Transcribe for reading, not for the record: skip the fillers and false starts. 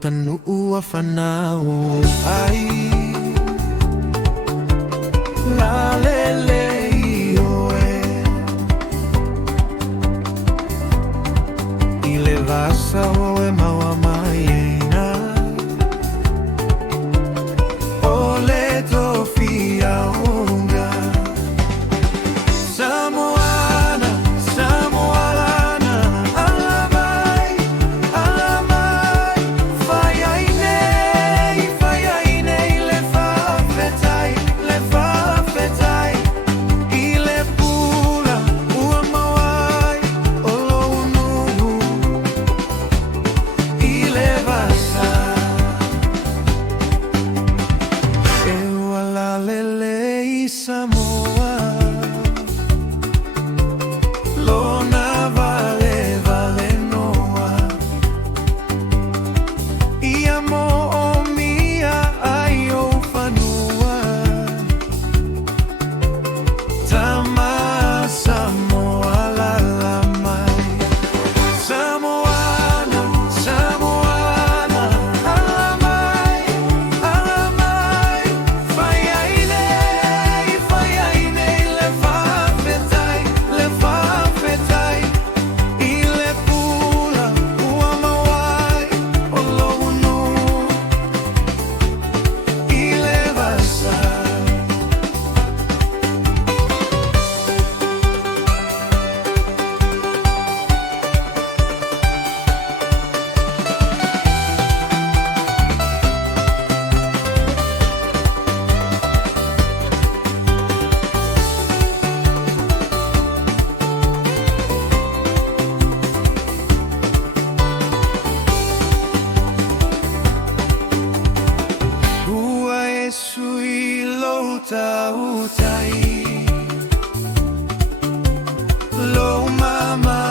tanuu fanao ai la lele ioe ile vasa oe maua maieina ole tofia unga Samoana Samoalana alamai alamai fayaine le fafetai ile pula ua mawai olounu ile vasa ewala lele i Samoa Lona vale noa Iamo o mia ai o fanua Tama Samoa la mai Samoana Samoana alamai alamai fayaine le fafetai ile pula ua mawai olounu ile vasa Ua sui lo tautai Lo mama